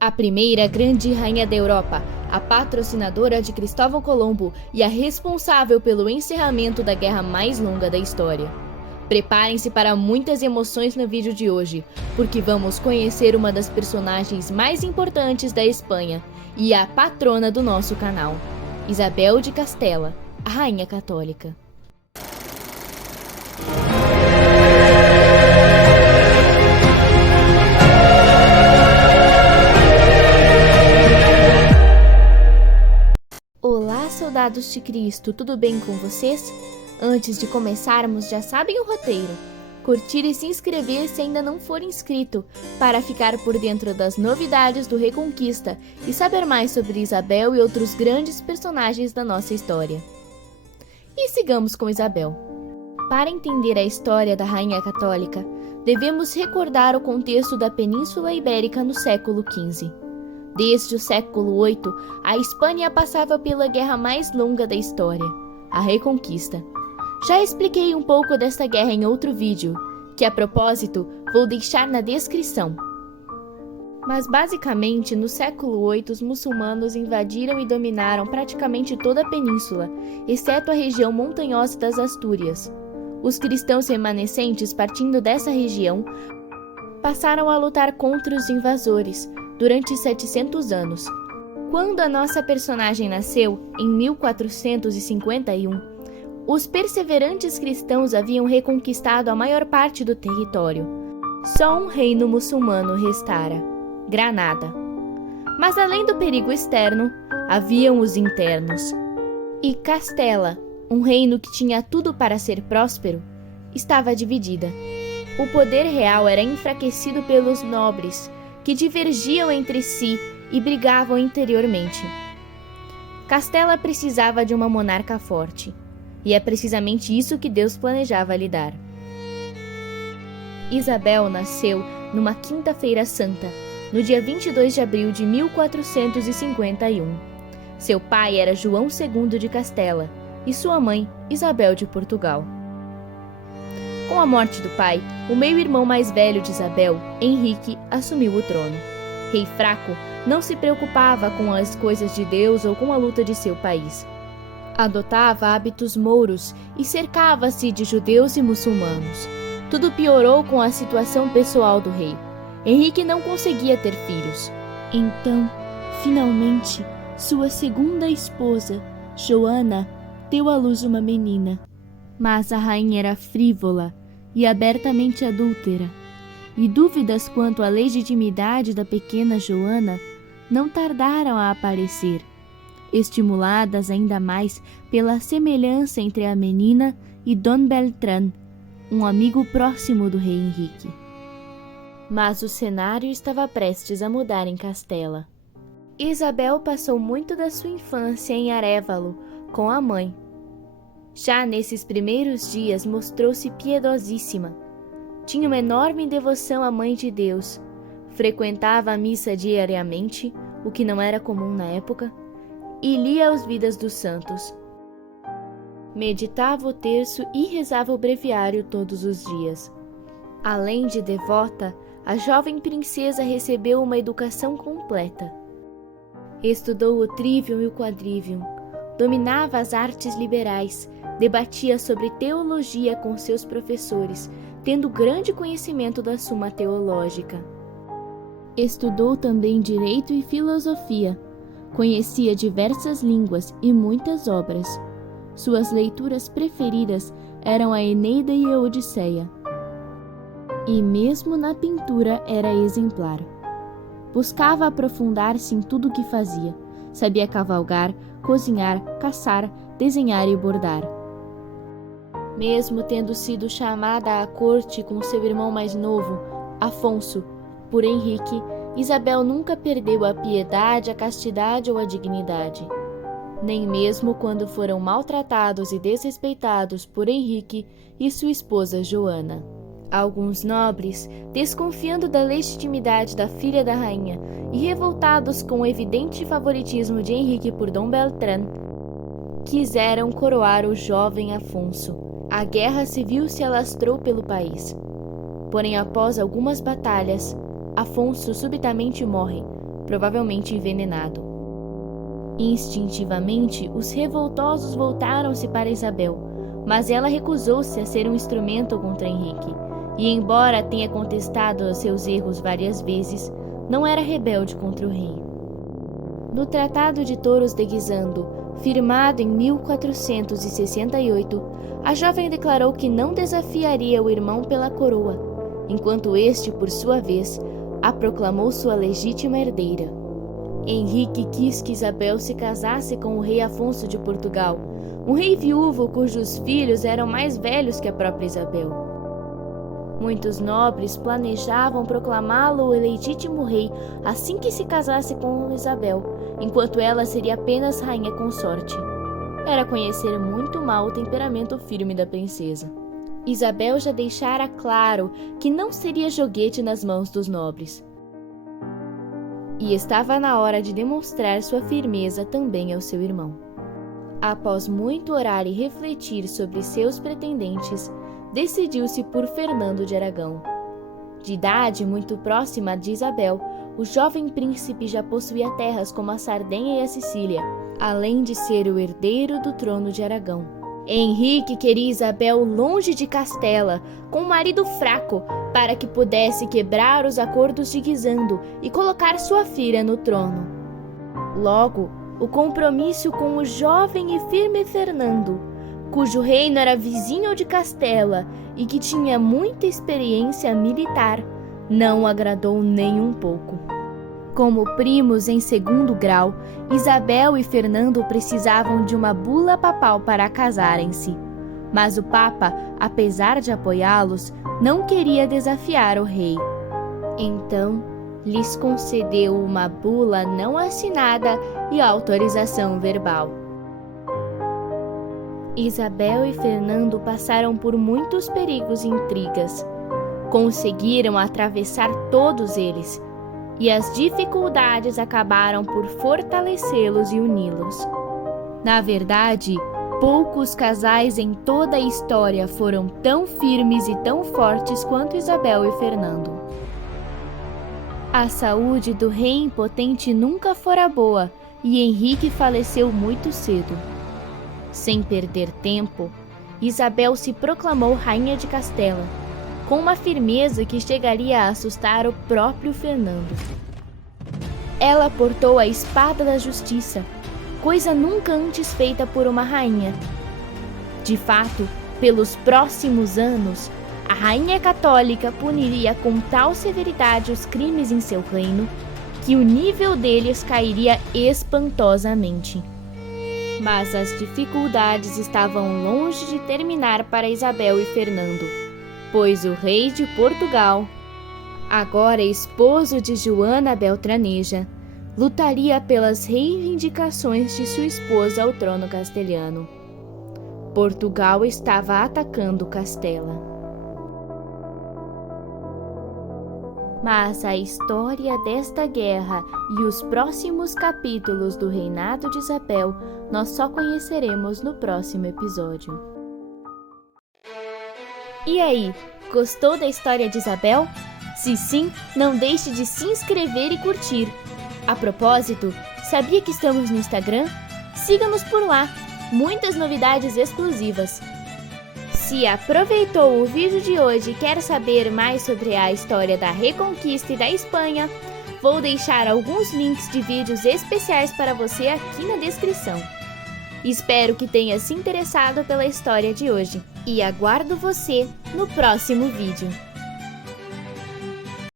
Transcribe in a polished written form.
A primeira grande rainha da Europa, a patrocinadora de Cristóvão Colombo e a responsável pelo encerramento da guerra mais longa da história. Preparem-se para muitas emoções no vídeo de hoje, porque vamos conhecer uma das personagens mais importantes da Espanha e a patrona do nosso canal, Isabel de Castela, a rainha católica. Olá, soldados de Cristo, tudo bem com vocês? Antes de começarmos, já sabem o roteiro. Curtir e se inscrever se ainda não for inscrito, para ficar por dentro das novidades do Reconquista e saber mais sobre Isabel e outros grandes personagens da nossa história. E sigamos com Isabel. Para entender a história da Rainha Católica, devemos recordar o contexto da Península Ibérica no século XV. Desde o século VIII, a Espanha passava pela guerra mais longa da história, a Reconquista. Já expliquei um pouco desta guerra em outro vídeo, que a propósito vou deixar na descrição. Mas basicamente, no século VIII, os muçulmanos invadiram e dominaram praticamente toda a península, exceto a região montanhosa das Astúrias. Os cristãos remanescentes, partindo dessa região, passaram a lutar contra os invasores durante 700 anos. Quando a nossa personagem nasceu, em 1451, os perseverantes cristãos haviam reconquistado a maior parte do território. Só um reino muçulmano restara, Granada. Mas além do perigo externo, haviam os internos. E Castela, um reino que tinha tudo para ser próspero, estava dividida. O poder real era enfraquecido pelos nobres, que divergiam entre si e brigavam interiormente. Castela precisava de uma monarca forte, e é precisamente isso que Deus planejava lhe dar. Isabel nasceu numa quinta-feira santa, no dia 22 de abril de 1451. Seu pai era João II de Castela e sua mãe, Isabel de Portugal. Com a morte do pai, o meio-irmão mais velho de Isabel, Henrique, assumiu o trono. Rei fraco, não se preocupava com as coisas de Deus ou com a luta de seu país. Adotava hábitos mouros e cercava-se de judeus e muçulmanos. Tudo piorou com a situação pessoal do rei. Henrique não conseguia ter filhos. Então, finalmente, sua segunda esposa, Joana, deu à luz uma menina. Mas a rainha era frívola e abertamente adúltera, e dúvidas quanto à legitimidade da pequena Joana não tardaram a aparecer, estimuladas ainda mais pela semelhança entre a menina e Dom Beltrán, um amigo próximo do rei Henrique. Mas o cenário estava prestes a mudar em Castela. Isabel passou muito da sua infância em Arévalo com a mãe. Já nesses primeiros dias mostrou-se piedosíssima. Tinha uma enorme devoção à Mãe de Deus. Frequentava a missa diariamente, o que não era comum na época, e lia as vidas dos santos. Meditava o terço e rezava o breviário todos os dias. Além de devota, a jovem princesa recebeu uma educação completa. Estudou o trivium e o quadrivium, dominava as artes liberais, debatia sobre teologia com seus professores, tendo grande conhecimento da Suma Teológica. Estudou também direito e filosofia, conhecia diversas línguas e muitas obras. Suas leituras preferidas eram a Eneida e a Odisseia. E mesmo na pintura era exemplar. Buscava aprofundar-se em tudo o que fazia. Sabia cavalgar, cozinhar, caçar, desenhar e bordar. Mesmo tendo sido chamada à corte com seu irmão mais novo, Afonso, por Henrique, Isabel nunca perdeu a piedade, a castidade ou a dignidade. Nem mesmo quando foram maltratados e desrespeitados por Henrique e sua esposa Joana. Alguns nobres, desconfiando da legitimidade da filha da rainha e revoltados com o evidente favoritismo de Henrique por Dom Beltrán, quiseram coroar o jovem Afonso. A guerra civil se alastrou pelo país. Porém, após algumas batalhas, Afonso subitamente morre, provavelmente envenenado. Instintivamente, os revoltosos voltaram-se para Isabel, mas ela recusou-se a ser um instrumento contra Henrique, e embora tenha contestado os seus erros várias vezes, não era rebelde contra o rei. No Tratado de Torres de Guisando, firmado em 1468, a jovem declarou que não desafiaria o irmão pela coroa, enquanto este, por sua vez, a proclamou sua legítima herdeira. Henrique quis que Isabel se casasse com o rei Afonso de Portugal, um rei viúvo cujos filhos eram mais velhos que a própria Isabel. Muitos nobres planejavam proclamá-lo o legítimo rei assim que se casasse com Isabel, enquanto ela seria apenas rainha consorte. Era conhecer muito mal o temperamento firme da princesa. Isabel já deixara claro que não seria joguete nas mãos dos nobres. E estava na hora de demonstrar sua firmeza também ao seu irmão. Após muito orar e refletir sobre seus pretendentes, decidiu-se por Fernando de Aragão. De idade muito próxima de Isabel, o jovem príncipe já possuía terras como a Sardenha e a Sicília, além de ser o herdeiro do trono de Aragão. Henrique queria Isabel longe de Castela, com um marido fraco, para que pudesse quebrar os acordos de Guisando e colocar sua filha no trono. Logo, o compromisso com o jovem e firme Fernando, cujo reino era vizinho de Castela e que tinha muita experiência militar, não agradou nem um pouco. Como primos em segundo grau, Isabel e Fernando precisavam de uma bula papal para casarem-se. Mas o Papa, apesar de apoiá-los, não queria desafiar o rei. Então, lhes concedeu uma bula não assinada e autorização verbal. Isabel e Fernando passaram por muitos perigos e intrigas. Conseguiram atravessar todos eles, e as dificuldades acabaram por fortalecê-los e uni-los. Na verdade, poucos casais em toda a história foram tão firmes e tão fortes quanto Isabel e Fernando. A saúde do rei impotente nunca fora boa, e Henrique faleceu muito cedo. Sem perder tempo, Isabel se proclamou rainha de Castela, com uma firmeza que chegaria a assustar o próprio Fernando. Ela portou a espada da justiça, coisa nunca antes feita por uma rainha. De fato, pelos próximos anos, a rainha católica puniria com tal severidade os crimes em seu reino, que o nível deles cairia espantosamente. Mas as dificuldades estavam longe de terminar para Isabel e Fernando, pois o rei de Portugal, agora esposo de Joana Beltraneja, lutaria pelas reivindicações de sua esposa ao trono castelhano. Portugal estava atacando Castela. Mas a história desta guerra e os próximos capítulos do reinado de Isabel nós só conheceremos no próximo episódio. E aí, gostou da história de Isabel? Se sim, não deixe de se inscrever e curtir. A propósito, sabia que estamos no Instagram? Siga-nos por lá, muitas novidades exclusivas. Se aproveitou o vídeo de hoje e quer saber mais sobre a história da Reconquista e da Espanha, vou deixar alguns links de vídeos especiais para você aqui na descrição. Espero que tenha se interessado pela história de hoje e aguardo você no próximo vídeo.